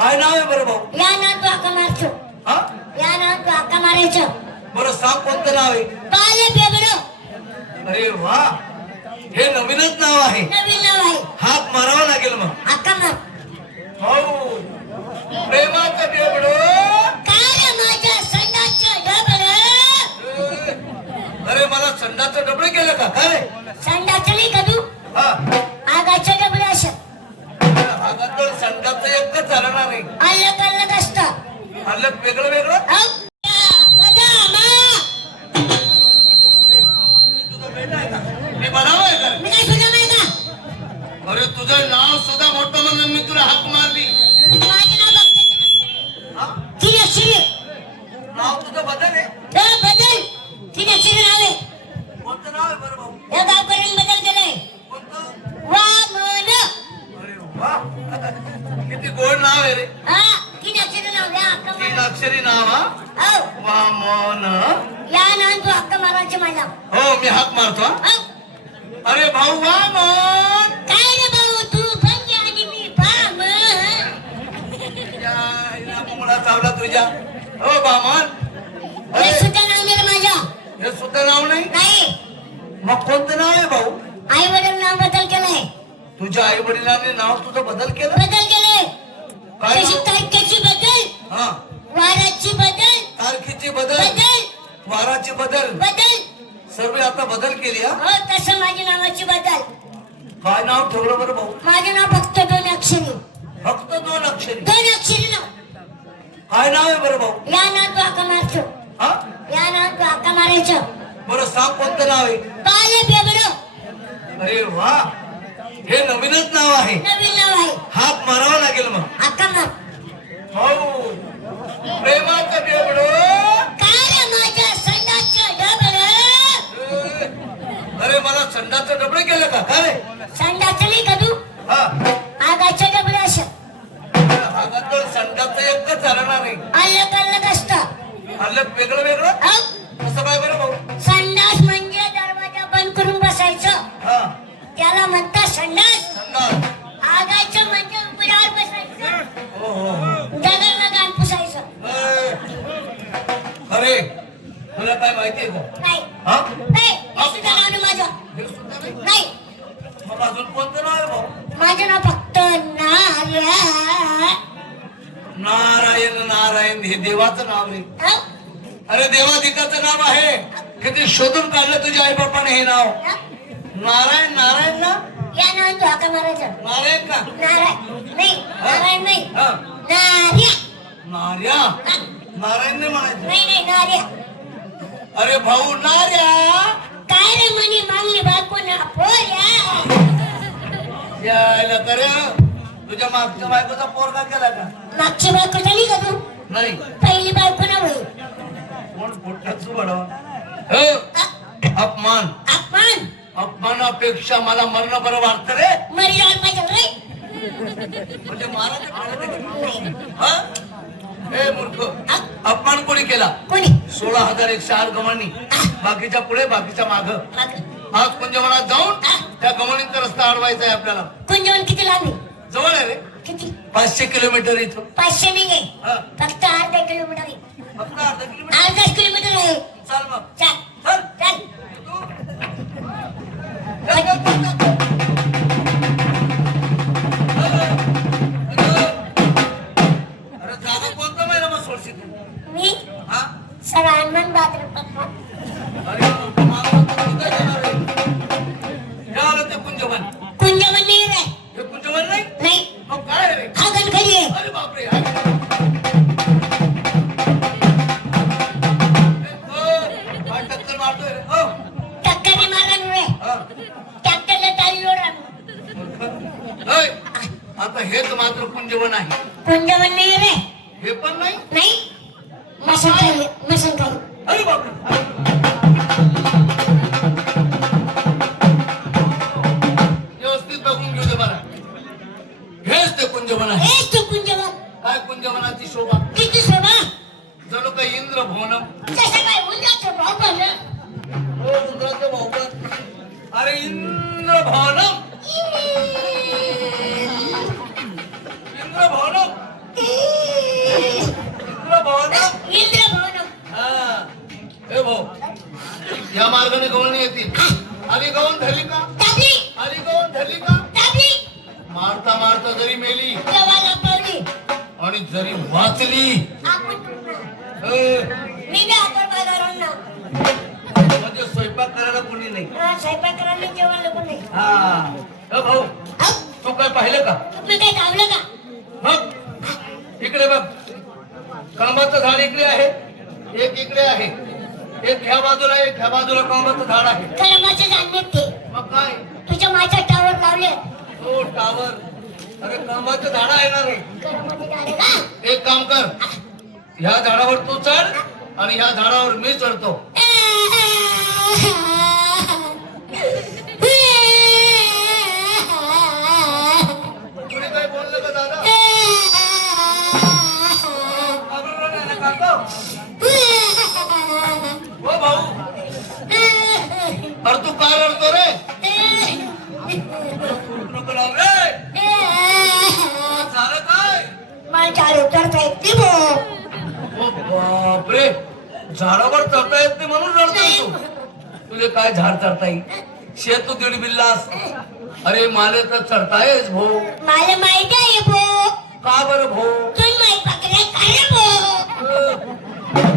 काय नाव आहे बरं भाऊ? या नाव तू आका मारतो. हा या नाव तू आका मारायचं. बरं सांग कोणतं नाव आहे? पाले बेबडो. अरे वा, हे नवीनच नाव आहे. नवीन नाव आहे. हाक मारावा लागेल मग. आका मार. भाऊ प्रेमाचं बेबडो. काय रे माझ्या संडासचं डबडं? अरे मला संडाचं डबडे केलं का काय? संडासचं नाही का तू? हा आगाचं डबडं असं. अगं तर संडाचं एकच चालणार नाही. अलग अलग असतं. अलग वेगळं वेगळं. तुझं बेटा आहे का? मी बनावं आहे का? मी काय सुद्धा नाही का? अरे तुझं नाव सुद्धा मोठं म्हणून मी तुला हाक मारली. माझं नाव बघते. हा? तीन अक्षरी. नाव तुझं बदल आहे. हो, बदल. तीन अक्षरी नाव आहे. कोणतं नाव आहे बरं भाऊ? या गावकऱ्यांनी बदल केलाय. कोणतं? वामन. अरे वा, किती गोड नाव आहे रे. हा, तीन अक्षरी नाव. या हक्क तीन मारा. अक्षरी नाव. हा हो, वामन. या नाव तू हक्क मारायचे माझा. हो मी हाक मारतो. हा? हो. अरे भाऊ वामन. काय रे भाऊ तू भंगी आणि मी बामन. मुळा चावला तुझ्या. हो बामन. हे अरे सुद्धा नाव नाही रे माझं. हे सुद्धा नाव नाही. नाही. मग कोणतं नाव आहे भाऊ? आई वडील नाव बदल केलंय. तुझ्या आई वडिलांनी नाव तुझं बदल केलं. बदल केलंय. काय तशी नाव? तारखेची बदल. हा वाराची बदल. तारखेची बदल, बदल. वाराची बदल, बदल. सर्व आता बदल केली. हा हो, तसं माझ्या नावाची बदल. काय नाव ठेवलं बरं भाऊ? माझं नाव फक्त दोन अक्षरी. फक्त दोन अक्षरी. दोन अक्षरी नाव. काय नाव आहे बरं भाऊ? या नाव तू आका मारतो. हा या नाव तू आका मारायचं. बरं सांग कोणतं नाव आहे? पाले बेबडो. अरे वा, हे नवीनच नाव आहे. नवीन नाव आहे. हाक मारावा लागेल मग. आका मार. भाऊ प्रेमाचं बेबडो. काय रे माझ्या संडासचं डबडं? अरे मला संडाचं डबडे केलं का काय? संडासचं नाही का तू? हा आगाचं डबडं असं. अगं तर संडाचं एकच चालणार नाही. अलग अलग असतं. अलग वेगळं वेगळं. हो, कसं काय बरं भाऊ? संडास म्हणजे दरवाजा बंद करून बसायचं. हा त्याला म्हणतात संडास. संडास. आगायचं म्हणजे उघड्यावर बसायचं. हो हो हो. दगडाला गाण पुसायचं. अरे तुला काय माहितीये का? नाही. हा नाही, हे सुद्धा नाव नाही माझं. हे सुद्धा नाही. नाही. मग अजून कोणतं नाव आहे भाऊ? माझं नाव फक्त नारायण. नारायण. नारायण हे देवाचं नाव आहे. हो? अरे देवाधिकाचं नाव आहे. किती शोधून काढलं तुझ्या आई बापाने हे नाव. हो? नारायण. नारायण ना? या नाव तू हाका मारायचं. नारायण का? नारायण नाही. नारायण नाही. हा नार्या. नार्या. हा. नारायण नाही म्हणायचं. नाही नाही, नार्या. अरे भाऊ नार्या. काय रे म्हणे मागली बायको ना पोऱ्या. यायला करे तुझ्या मागच्या बायकोचा पोरगा केला का? मागची बायको झाली का तू? नाही. पहिली बायको ना होईल. कोण पोटात सुबडवा? अपमान. अपमान. अपमानापेक्षा मला मरण बरं वाटतं रे. मर्यादा पाहिजे रे. म्हणजे हा हे मूर्ख. अपमान कोणी केला? कोणी? 16,108 गवळणी. बाकीच्या पुढे बाकीच्या माग. आज कुंजवनात जाऊन त्या गवळणीचा रस्ता अडवायचा आहे आपल्याला. कुंजवन किती लांबी? जवळ आहे रे. किती? 500 किलोमीटर इथं. 500 नाही आहे. हा. फक्त अर्धा किलोमीटर आहे. फक्त अर्धा किलोमीटर. अर्धा किलोमीटर आहे. चाल मग. चल चल. चल. अरे जागा कोणतं महिना मग सोडशील तू? मी हा? सगळा हनुमान बाजार पप्पा. अरे मागं तू काय जाणार आहे? हे आलं ते कुंजवन. कुंजवन नाही रे. हे कुंजवन नाही? नाही. मग काय आहे रे? हा गणखरी आहे. अरे बापरे. काय टक्कर मारतोय रे? हो. टक्करने मारला रे. हा. ट्रॅक्टरला टाळी लोड आणू. होय. आता हेच मात्र कुंजवन आहे. कुंजवन नाही रे. हे पण नाही. नाही. मसनखाई. मसनखाई. अरे बापरे. व्यवस्थित बघून घेऊ दे मला. हेच ते कुंजवन आहे. हेच तो कुंजवन. काय कुंजवनाची शोभा. किती शोभा. जणू काही इंद्र भवनम. जसं काय उंदराचं भाव बनलं. हो इंद्राचं भाऊबंद. अरे इंद्र भवनम. इंद्र भवनम. वाचली आपण तुम्हाला. ए, मी बी हातवर पाय घालून ना. म्हणजे स्वयंपाक करायला कोणी नाही. हा, स्वयंपाक करायला जेवण नको नाही. हा ए भाऊ अहो, तू काय पाहिलं का? तुम्ही काही गावलं का? बघ इकडे बघ, कळंबाचं झाड इकडे आहे, एक इकडे आहे, एक ह्या बाजूला, एक ह्या बाजूला कळंबाचं झाड आहे. कळंबाचे झाड नाही ते. मग काय तुझ्या माझ्या टावर लावले. तो टावर, अरे कळंबाचं झाड आहे ना रे. कळंबाचे झाड आहे का? एक काम कर, ह्या झाडावर तू चढ आणि ह्या झाडावर मी चढतो. कोणी काय बोललं का दादा? घाबरून राहिला ना काका? हो भाऊ, अरे तू काय रडतो रे? नको लावू रे. झालं काय? मला चालू करता येत नाही भाऊ. ओ बापरे, झाडावर चढता येत नाही म्हणून रडतोय तू? तुले काय झाड चढता येईल? शेतू दीड बिल्लास. अरे माले तर चढतायच भाऊ. मला माहिती आहे भाऊ. का बरं भाऊ? तुम्ही माहिती पकडले काय रे भाऊ?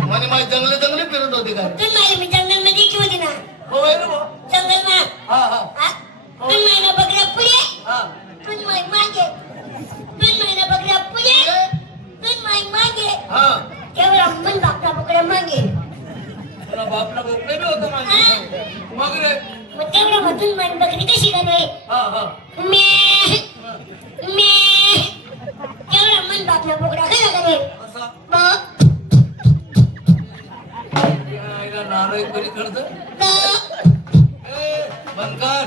म्हणे माझी जंगले जंगले फिरत होती काय? तुम्ही माहिती मी जंगलमध्ये की होती ना. हो आहे ना भाऊ. जंगल ना. हा हा हा? तुम्ही महिना बघला पुढे. हा. तुम्ही माहिती मागे. तुम्ही महिना बघला पुढे. तुम्ही माहिती मागे. हा. एवढा मन बापला पकडा मागे. तुला बापला बोकले बी होतं माझ्या. मग रे. मग तेवढं मधून मन बघली कशी का नाही? हा हा. मी एवढा मन बापला पकडा काय का नाही? असा मग यायला नारळ कधी करतं? बंद कर.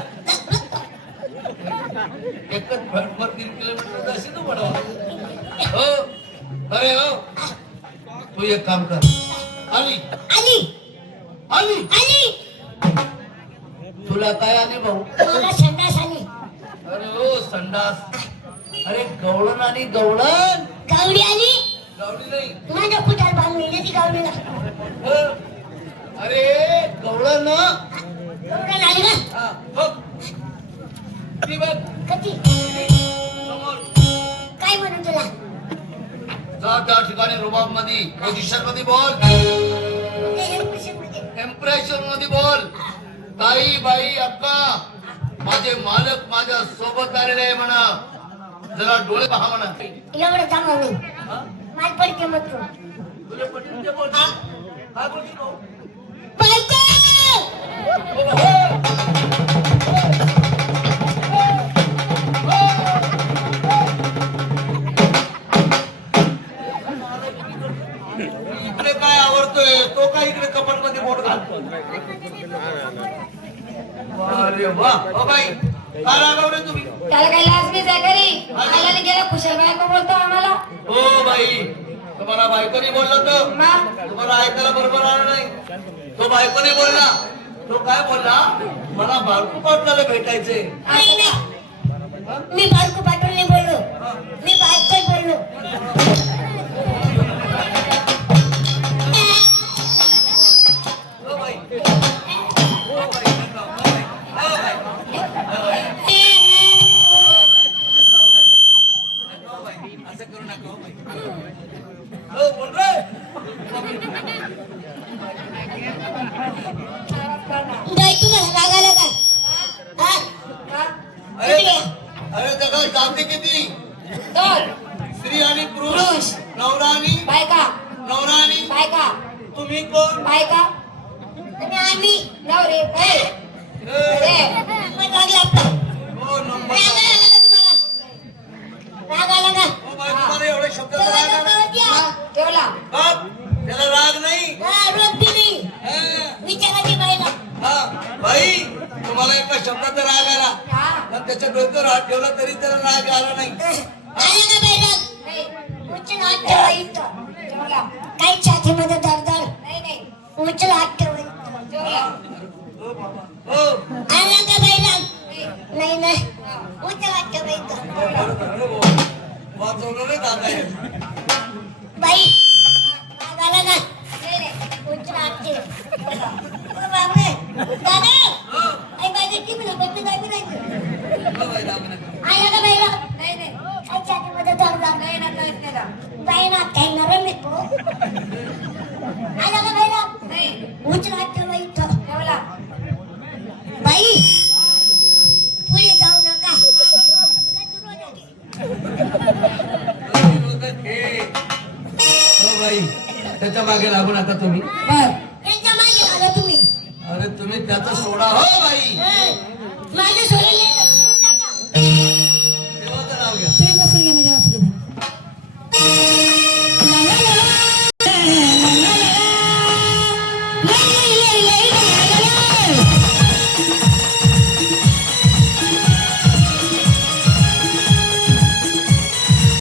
एकच फटफट 3 किलोमीटर अशी तू पडवा. हो अरे हो, तू एक काम कर. आली आली आली आली. तुला काय आली भाऊ? मला संडास आली. अरे ओ संडास. अरे गवळण आणि गवळण. गावडी आली. गावडी नाही. माझ्या कुठार बांधली ना ती गावडीला. हो. अरे गवळण ना. गावडा आली का? हा बघ. ती बघ कधी समोर. काय म्हणून तुला? जा त्या ठिकाणी रुबाब मध्ये पोझिशन मध्ये बोल. इम्प्रेशन मध्ये बोल. ताई बाई अक्का, माझे मालक माझ्या सोबत आलेले आहे म्हणा. जरा डोळे पहा म्हणा. एवढं चांगलं नाही. हा? मला पडते मग तू. तुला पटलं ते बोल. काय बोलशील भाऊ? बायको! इकडे काय आवडतोय तो काय इकडे कपाट मध्ये बोट घालतो. अरे वा ओ बाई, काय रागवले तुम्ही? त्याला काही लाज बीज आहे घरी? आल्याने गेला खुशाल बायको बोलतो आम्हाला. हो बाई, तुम्हाला बायकोनी बोललं तर मग तुम्हाला ऐकायला बरोबर आलं नाही. तो बायकोने बोलला. तो काय बोलला? मला बाळकू पाटलाला भेटायचे. नाही नाही, मी बायको पाठवून नाही बोललो. मी बायको बोललो. हो बाई. हो बाई. हो बाई. हो बाई. असं करू नका हो बाई. हो बोल रे. बाई तुम्हाला रागाला काय? हा? अरे अरे जगात जाती किती? दोन स्त्री आणि पुरुष. पुरुष. नवरा आणि बायका नवरा आणि बायका तुम्ही कोण? बायका आणि आम्ही नवरे. ए, मग लागला आपला. हो नंबर. राग आला का तुम्हाला? राग आला का? हो बाई, तुम्हाला एवढे शब्दाचा राग आला? ठेवला. बाप, त्याला राग नाही. हा, रोखती नाही. हा, विचारायची बाईला. हा. बाई, तुम्हाला एका शब्दाचा राग आला हा. पण त्याच्या डोक्यावर हात ठेवला तरी त्याला राग आला नाही. आला का बाईला? नाही. उचल हात ठेवा इथं. ठेवला. काही छातीमध्ये दरदर. नाही नाही. उचल हात ठेवा इथं. ठेवला. हो बाबा. हो. आला का बाईला? नाही नाही. उचल हात ठेवा इथं. बरं झालं भाऊ. वाचवलं रे दादा हे. बाई राग आला का? नाही नाही. उचल हात ठेवा. ओ बापरे. दादा हो. आई माझी टीम ना बदली जायचं नाही. हो बाई, राग नका. आला का बाईला? नाही नाही. काही छातीमध्ये दरदर. नाही ना. माहित नाही राव. बाई ना काय नरम येतो आला का बाईला नाही उचल हात ठेवा इथं ठेवला. बाई पुढे जाऊ नका हो बाई त्याच्या मागे लागू नका तुम्ही. त्यांच्या मागे आला तुम्ही अरे तुम्ही त्याचा सोडा हो बाई. माझ्या